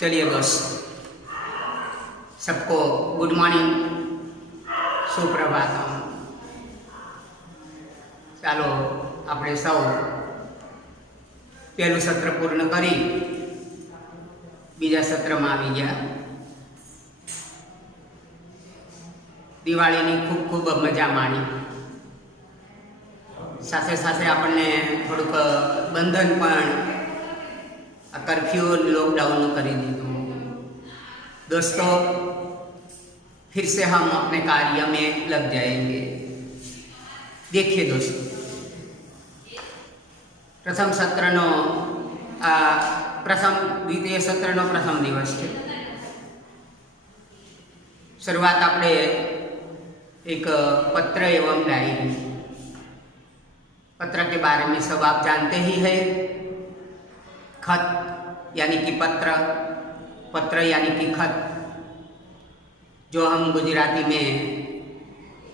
चलिए दोस्त, सबको गुड मॉर्निंग, सुप्रभातम। ચાલો આપણે સૌ પહેલું સત્ર પૂર્ણ કરી બીજા સત્રમાં આવી ગયા। દિવાળીની ખૂબ ખૂબ મજા માણી, સાથે સાથે આપણને થોડુંક બંધન પણ આ कर्फ्यू लॉकडाउन कर दी। दोस्तों, फिर से हम अपने कार्य में लग जाएंगे। देखिए दोस्तों, प्रथम सत्रनो द्वितीय सत्रनो प्रथम दिवस है। शुरुआत आपणे एक पत्र एवं डायरी। पत्र के बारे में सब आप जानते ही है। खत यानी कि पत्र, पत्र यानी कि खत, जो हम गुजराती में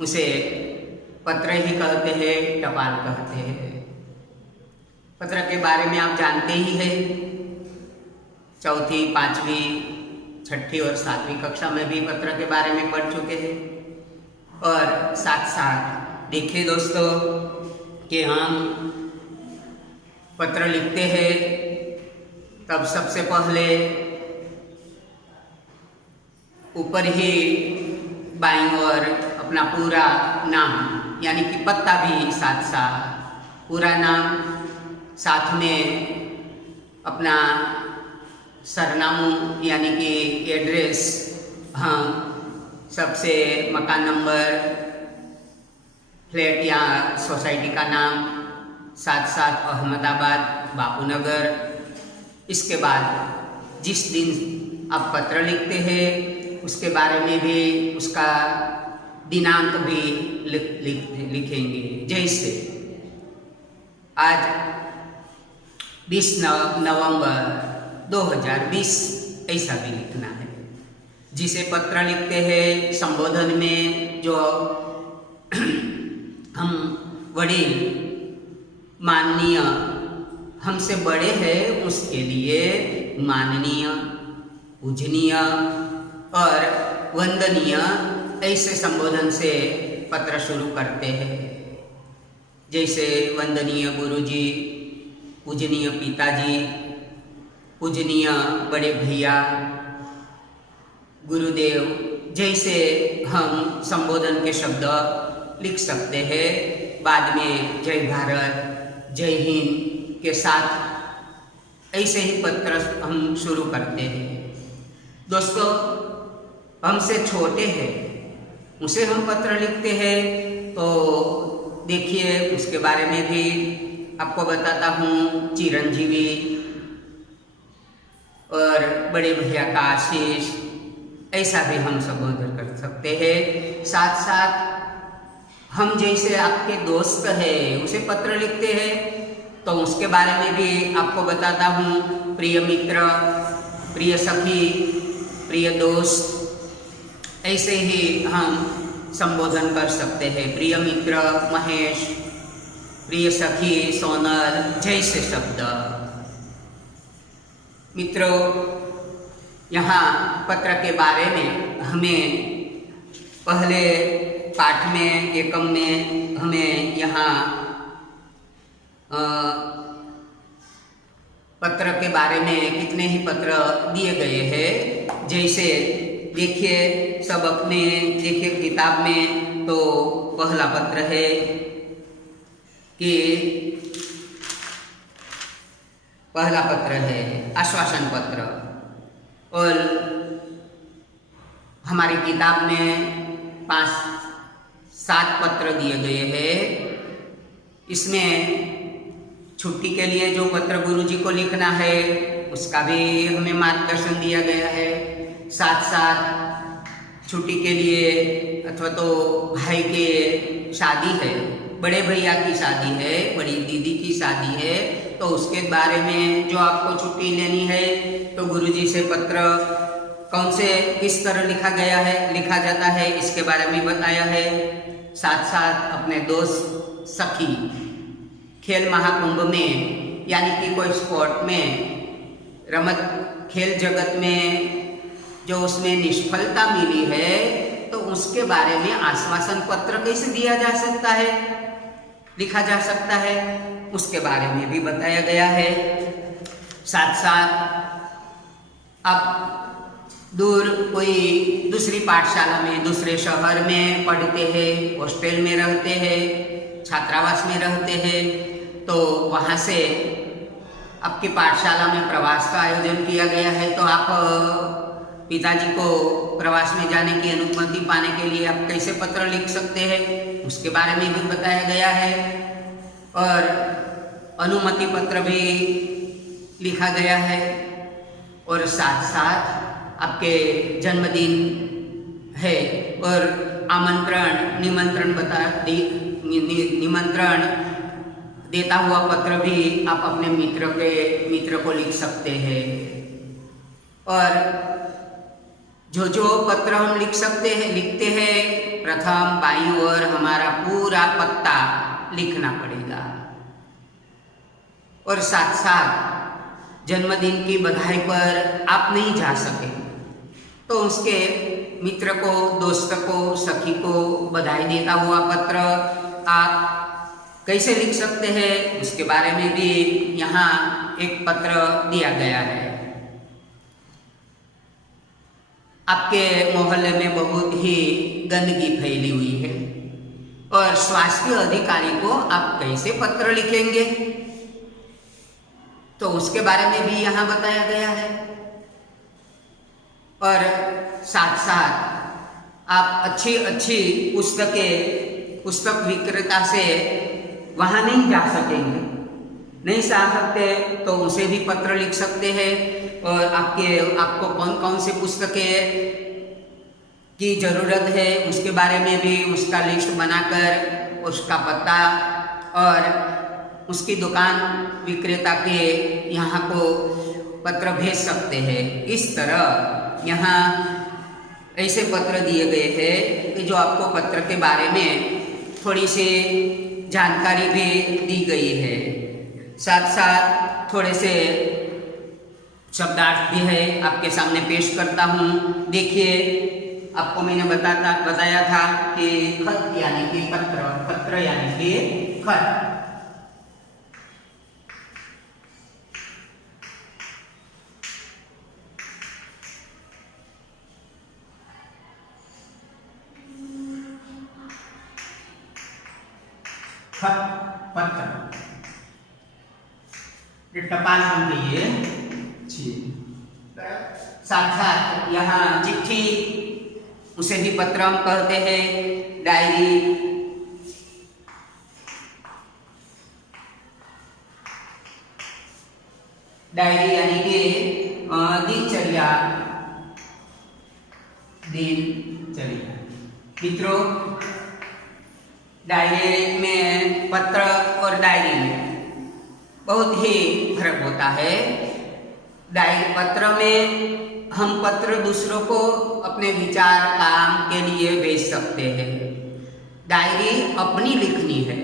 उसे पत्र ही कहते हैं, टपाल कहते हैं। पत्र के बारे में आप जानते ही हैं। चौथी, पांचवी, छठी और सातवीं कक्षा में भी पत्र के बारे में पढ़ चुके हैं। और साथ साथ देखिए दोस्तों कि हम पत्र लिखते हैं तब सबसे पहले ऊपर ही बाईं ओर अपना पूरा नाम यानी कि पता भी साथ साथ पूरा नाम, साथ में अपना सरनामू यानी कि एड्रेस, हाँ, सबसे मकान नंबर, फ्लैट या सोसाइटी का नाम, साथ साथ अहमदाबाद, बापूनगर। इसके बाद जिस दिन आप पत्र लिखते हैं उसके बारे में भी, उसका दिनांक भी लिखेंगे। जैसे आज 20 नवंबर 2020 ऐसा भी लिखना है। जिसे पत्र लिखते हैं संबोधन में जो हम वडील माननीय हमसे बड़े हैं उसके लिए माननीय, पूजनीय और वंदनीय ऐसे संबोधन से पत्र शुरू करते हैं। जैसे वंदनीय गुरुजी, पूजनीय पिताजी, पूजनीय बड़े भैया, गुरुदेव, जैसे हम संबोधन के शब्द लिख सकते हैं। बाद में जय भारत, जय हिंद के साथ ऐसे ही पत्र हम शुरू करते हैं। दोस्तों, हमसे छोटे हैं उसे हम पत्र लिखते हैं, तो देखिए उसके बारे में भी आपको बताता हूँ। चिरंजीवी और बड़े भैया का आशीष, ऐसा भी हम संबोधन कर सकते हैं। साथ साथ हम जैसे आपके दोस्त हैं उसे पत्र लिखते हैं, तो उसके बारे में भी आपको बताता हूँ। प्रिय मित्र, प्रिय सखी, प्रिय दोस्त, ऐसे ही हम संबोधन कर सकते हैं। प्रिय मित्र महेश, प्रिय सखी सोनल, जैसे शब्द। मित्रों, यहाँ पत्र के बारे में हमें पहले पाठ में, एकम में हमें यहाँ पत्र के बारे में कितने ही पत्र दिए गए हैं। जैसे देखिए, सब अपने देखिए किताब में, तो पहला पत्र है कि पहला पत्र है आश्वासन पत्र। और हमारी किताब में 5-7 पत्र दिए गए हैं। इसमें छुट्टी के लिए जो पत्र गुरुजी को लिखना है उसका भी हमें मार्गदर्शन दिया गया है। साथ साथ छुट्टी के लिए अथवा तो भाई के शादी है, बड़े भैया की शादी है, बड़ी दीदी की शादी है, तो उसके बारे में जो आपको छुट्टी लेनी है तो गुरुजी से पत्र कौन से किस तरह लिखा जाता है इसके बारे में बताया है। साथ साथ अपने दोस्त सखी खेल महाकुंभ में यानी कि कोई स्पोर्ट में रमत खेल जगत में जो उसमें निष्फलता मिली है, तो उसके बारे में आश्वासन पत्र कैसे दिया जा सकता है, लिखा जा सकता है, उसके बारे में भी बताया गया है। साथ साथ आप दूर कोई दूसरी पाठशाला में, दूसरे शहर में पढ़ते हैं, हॉस्टल में रहते हैं, छात्रावास में रहते हैं, तो वहाँ से आपकी पाठशाला में प्रवास का आयोजन किया गया है, तो आप पिताजी को प्रवास में जाने की अनुमति पाने के लिए आप कैसे पत्र लिख सकते हैं, उसके बारे में भी बताया गया है। और अनुमति पत्र भी लिखा गया है। और साथ साथ आपके जन्मदिन है और निमंत्रण देता हुआ पत्र भी आप अपने मित्र को लिख सकते हैं। और जो पत्र हम लिखते हैं, प्रथम बाईं ओर हमारा पूरा पता लिखना पड़ेगा। और साथ साथ जन्मदिन की बधाई पर आप नहीं जा सके तो उसके मित्र को, दोस्त को, सखी को बधाई देता हुआ पत्र आप कैसे लिख सकते हैं, उसके बारे में भी यहाँ एक पत्र दिया गया है। आपके मोहल्ले में बहुत ही गंदगी फैली हुई है और स्वास्थ्य अधिकारी को आप कैसे पत्र लिखेंगे, तो उसके बारे में भी यहाँ बताया गया है। और साथ साथ आप अच्छी पुस्तक विक्रेता से वहाँ नहीं जा सकेंगे, नहीं जा सकते तो उसे भी पत्र लिख सकते हैं। और आपको कौन कौन सी पुस्तकें की ज़रूरत है उसके बारे में भी उसका लिस्ट बनाकर उसका पता और उसकी दुकान विक्रेता के यहाँ को पत्र भेज सकते हैं। इस तरह यहाँ ऐसे पत्र दिए गए हैं कि जो आपको पत्र के बारे में थोड़ी सी जानकारी भी दी गई है। साथ साथ थोड़े से शब्दार्थ भी है, आपके सामने पेश करता हूँ। देखिए, आपको मैंने बताया था कि खत यानी कि पत्र यानी कि खत। पत्र टपाल हम कहिए। साथ साथ यहाँ चिट्ठी, उसे भी पत्र हम कहते हैं। डायरी, यानी कि दिनचर्या। मित्रों, डायरी में, पत्र और डायरी में बहुत ही फर्क होता है। पत्र में हम पत्र दूसरों को अपने विचार, काम के लिए भेज सकते हैं। डायरी अपनी लिखनी है।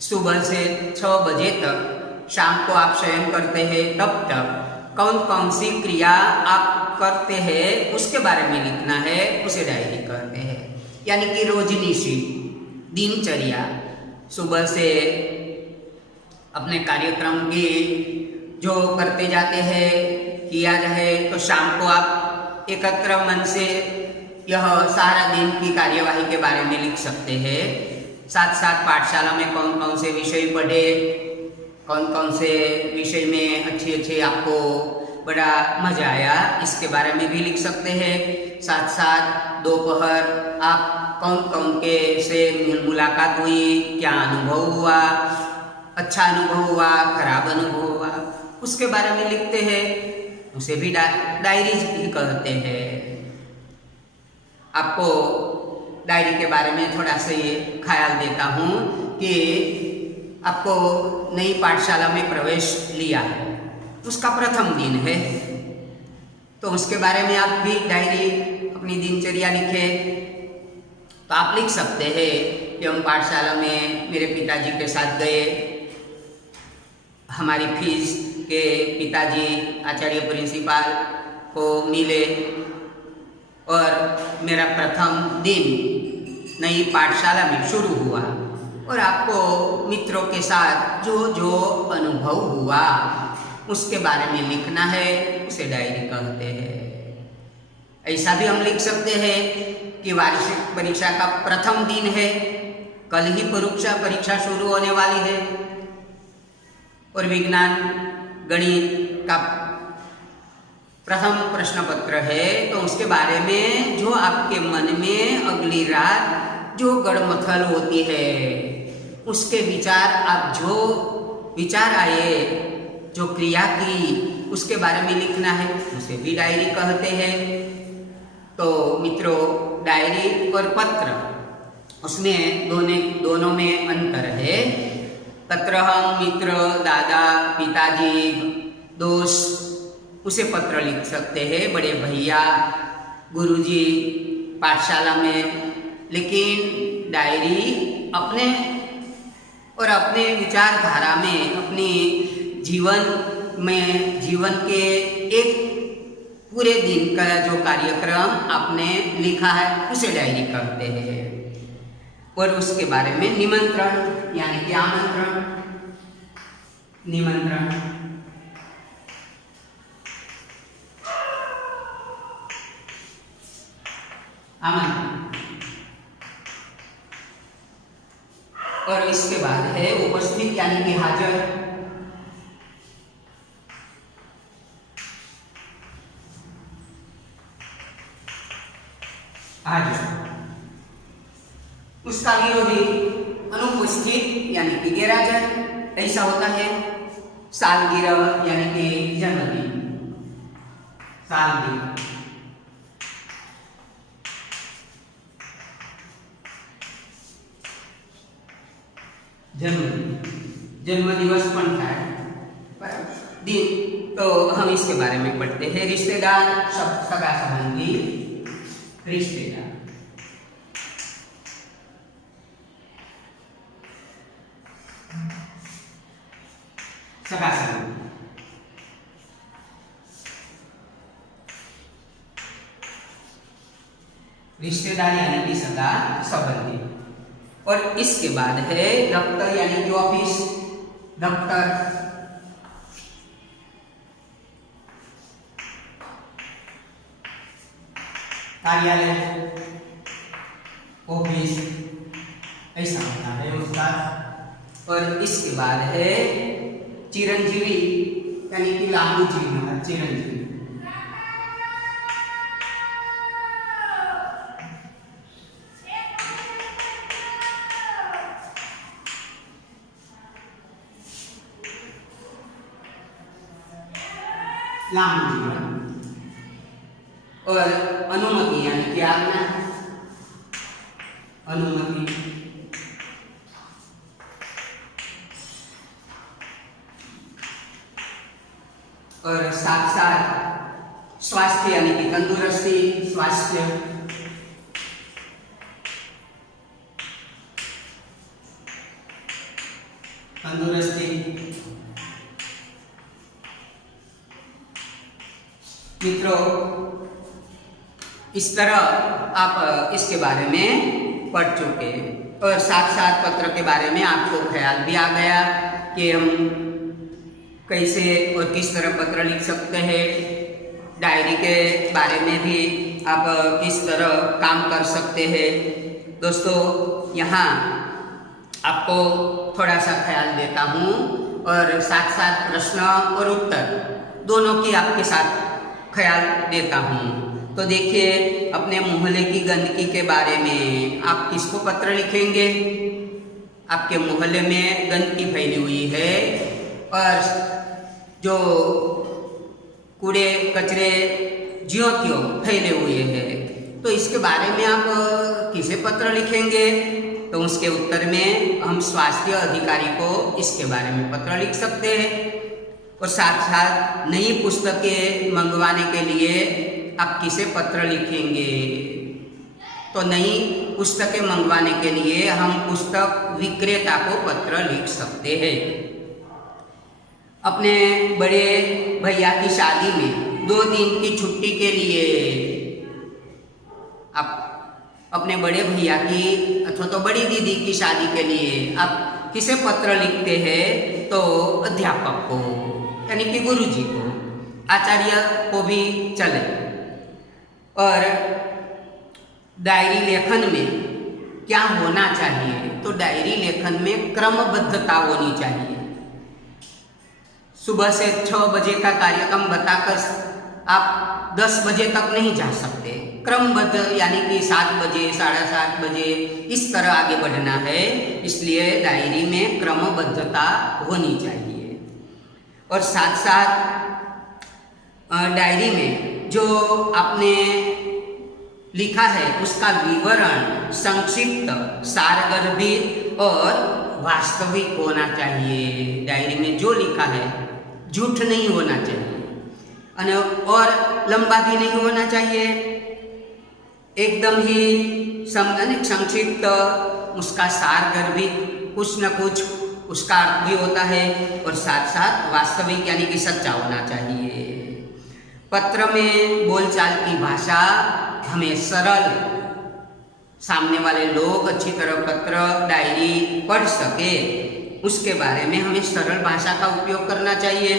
सुबह से 6 बजे तक, शाम को आप शयन करते हैं तब तक कौन कौन सी क्रिया आप करते हैं उसके बारे में लिखना है, उसे डायरी कहते हैं। यानी कि रोजनिशी दिनचर्या, सुबह से अपने कार्यक्रम की जो करते जाते हैं, किया जाए, तो शाम को आप एकत्र मन से यह सारा दिन की कार्यवाही के बारे में लिख सकते हैं। साथ साथ पाठशाला में कौन कौन से विषय पढ़े, कौन कौन से विषय में अच्छे आपको बड़ा मजा आया, इसके बारे में भी लिख सकते हैं। साथ साथ दोपहर आप कौन कौन के से मुलाकात हुई, क्या अनुभव हुआ, अच्छा अनुभव हुआ, खराब अनुभव हुआ, उसके बारे में लिखते हैं। उसे भी डायरी ही कहते हैं। आपको डायरी के बारे में थोड़ा सा ये ख्याल देता हूँ कि आपको नई पाठशाला में प्रवेश लिया है, उसका प्रथम दिन है, तो उसके बारे में आप भी डायरी अपनी दिनचर्या लिखें। तो आप लिख सकते हैं कि हम पाठशाला में मेरे पिताजी के साथ गए, हमारी फीस के पिताजी आचार्य प्रिंसिपल को मिले और मेरा प्रथम दिन नई पाठशाला में शुरू हुआ और आपको मित्रों के साथ जो जो अनुभव हुआ उसके बारे में लिखना है, उसे डायरी कहते हैं। ऐसा भी हम लिख सकते हैं कि वार्षिक परीक्षा का प्रथम दिन है, कल ही परीक्षा शुरू होने वाली है और विज्ञान गणित का प्रथम प्रश्न पत्र है, तो उसके बारे में जो आपके मन में अगली रात जो गड़मथल होती है उसके विचार, आप जो विचार आए, जो क्रिया की, उसके बारे में लिखना है, उसे भी डायरी कहते हैं। तो मित्रों, डायरी और पत्र उसमें दोनों में अंतर है। पत्र हम मित्र, दादा, पिताजी, दोस्त उसे पत्र लिख सकते हैं, बड़े भैया, गुरुजी पाठशाला में, लेकिन डायरी अपने विचारधारा में, अपनी जीवन के एक पूरे दिन का जो कार्यक्रम आपने लिखा है उसे डायरी कहते हैं। और उसके बारे में निमंत्रण यानी कि आमंत्रण, निमंत्रण, आमंत्रण, और इसके बाद है उपस्थित यानी कि हाजिर, उसका विरोधी अनुपस्थित यानी कि गैरहाजिर, ऐसा होता है। सालगिरह यानी कि जन्मदिन, सालगिरह, जन्मदिवस पण था दिन, तो हम इसके बारे में पढ़ते हैं। रिश्तेदार, सगा संबंधी, रिश्तेदार, सगा संबंधी, रिश्तेदार यानी कि सगा संबंधी। और इसके बाद है दफ्तर यानी कि ऑफिस, दफ्तर, कार्यालय, ऑफिस, ऐसा होता है उसका। और इसके बाद है चिरंजीवी यानी कि लांबू जीवन, चिरंजीवी, लांबू जीवन। और अनुमति यानी कि आज्ञा, अनुमति, और साथ साथ स्वास्थ्य यानी कि तंदुरुस्ती, स्वास्थ्य, तंदुरुस्ती। मित्रों, इस तरह आप इसके बारे में पढ़ चुके, और साथ साथ पत्र के बारे में आपको ख्याल भी आ गया कि हम कैसे और किस तरह पत्र लिख सकते हैं। डायरी के बारे में भी आप किस तरह काम कर सकते हैं। दोस्तों, यहाँ आपको थोड़ा सा ख्याल देता हूँ और साथ साथ प्रश्न और उत्तर दोनों की आपके साथ ख्याल देता हूँ। तो देखिए, अपने मोहल्ले की गंदगी के बारे में आप किसको पत्र लिखेंगे? आपके मोहल्ले में गंदगी फैली हुई है और जो कूड़े कचरे ज्यों त्यों फैले हुए हैं, तो इसके बारे में आप किसे पत्र लिखेंगे? तो उसके उत्तर में हम स्वास्थ्य अधिकारी को इसके बारे में पत्र लिख सकते हैं। और साथ साथ नई पुस्तकें मंगवाने के लिए आप किसे पत्र लिखेंगे? तो नई पुस्तकें मंगवाने के लिए हम पुस्तक विक्रेता को पत्र लिख सकते हैं। अपने बड़े भैया की शादी में 2 दिन की छुट्टी के लिए आप अपने बड़े भैया की अथवा तो बड़ी दीदी की शादी के लिए आप किसे पत्र लिखते हैं? तो अध्यापक को, यानी कि गुरुजी को, आचार्य को भी चले। और डायरी लेखन में क्या होना चाहिए? तो डायरी लेखन में क्रमबद्धता होनी चाहिए। सुबह से 6 बजे का कार्यक्रम बताकर आप 10 बजे तक नहीं जा सकते। क्रमबद्ध यानी कि 7 बजे, 7:30 बजे इस तरह आगे बढ़ना है। इसलिए डायरी में क्रमबद्धता होनी चाहिए। और साथ साथ डायरी में जो आपने लिखा है उसका विवरण संक्षिप्त, सारगर्भित और वास्तविक होना चाहिए। डायरी में जो लिखा है झूठ नहीं होना चाहिए और लंबा भी नहीं होना चाहिए। एकदम ही संक्षिप्त, उसका सारगर्भित, कुछ न कुछ उसका अर्थ भी होता है और साथ साथ वास्तविक यानी कि सच्चा होना चाहिए। पत्र में बोलचाल की भाषा हमें सरल, सामने वाले लोग अच्छी तरह पत्र डायरी पढ़ सके उसके बारे में हमें सरल भाषा का उपयोग करना चाहिए।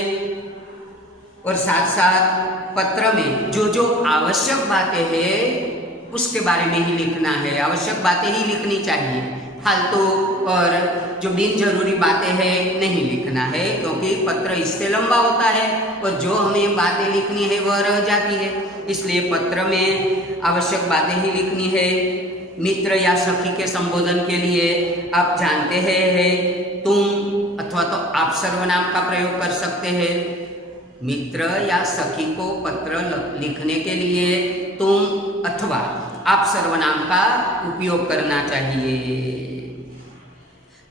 और साथ साथ पत्र में जो जो आवश्यक बातें हैं उसके बारे में ही लिखना है। आवश्यक बातें ही लिखनी चाहिए, फालतू और जो बिन जरूरी बातें हैं नहीं लिखना है, क्योंकि पत्र इससे लंबा होता है और जो हमें बातें लिखनी है वह रह जाती है। इसलिए पत्र में आवश्यक बातें ही लिखनी है। मित्र या सखी के संबोधन के लिए आप जानते हैं तुम अथवा तो आप सर्वनाम का प्रयोग कर सकते हैं। मित्र या सखी को पत्र लिखने के लिए तुम अथवा आप सर्वनाम का उपयोग करना चाहिए।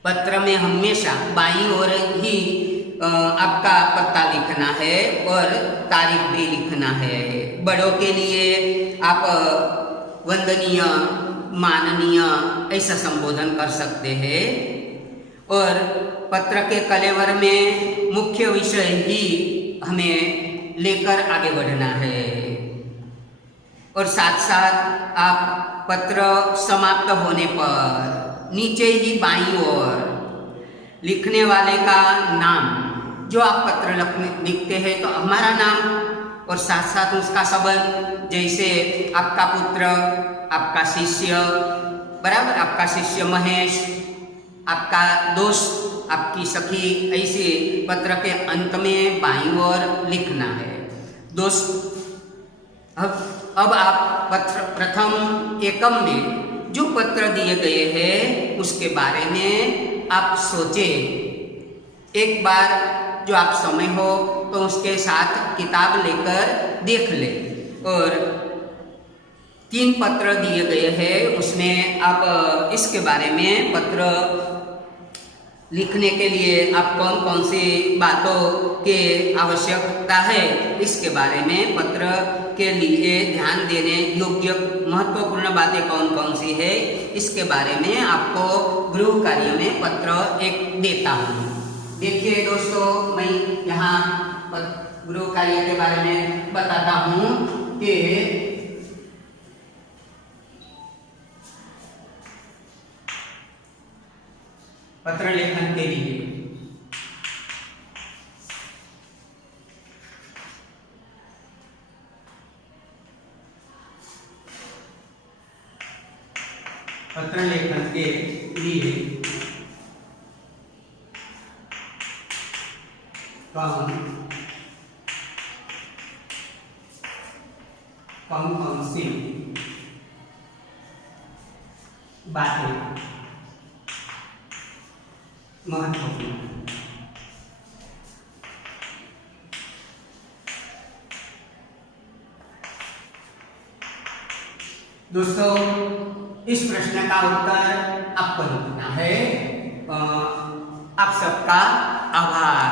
पत्र में हमेशा बाईं ओर ही आपका पता लिखना है और तारीख भी लिखना है। बड़ों के लिए आप वंदनीय, माननीय ऐसा संबोधन कर सकते हैं। और पत्र के कलेवर में मुख्य विषय ही हमें लेकर आगे बढ़ना है। और साथ साथ आप पत्र समाप्त होने पर नीचे ही बाईं ओर लिखने वाले का नाम, जो आप पत्र लिखते हैं तो हमारा नाम और साथ साथ उसका संबंध, जैसे आपका पुत्र, आपका शिष्य, बराबर, आपका शिष्य महेश, आपका दोस्त, आपकी सखी, ऐसे पत्र के अंत में बाईं ओर लिखना है। दोस्त, अब आप पत्र प्रथम एकम में जो पत्र दिए गए हैं उसके बारे में आप सोचें। एक बार जो आप समय हो तो उसके साथ किताब लेकर देख ले। और 3 पत्र दिए गए हैं, उसमें आप इसके बारे में पत्र लिखने के लिए आप कौन कौन सी बातों के आवश्यकता है इसके बारे में पत्र के लिए ध्यान देने योग्य महत्वपूर्ण बातें कौन कौन सी है इसके बारे में आपको गृह कार्य में पत्र एक देता हूँ। देखिए दोस्तों, मैं यहाँ गृह कार्य के बारे में बताता हूँ कि पत्र लेखन के लिए कौन सी बातें महत्वपूर्ण। दोस्तों, इस प्रश्न का उत्तर आपको लिखना है। आप सबका आभार।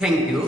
Thank you.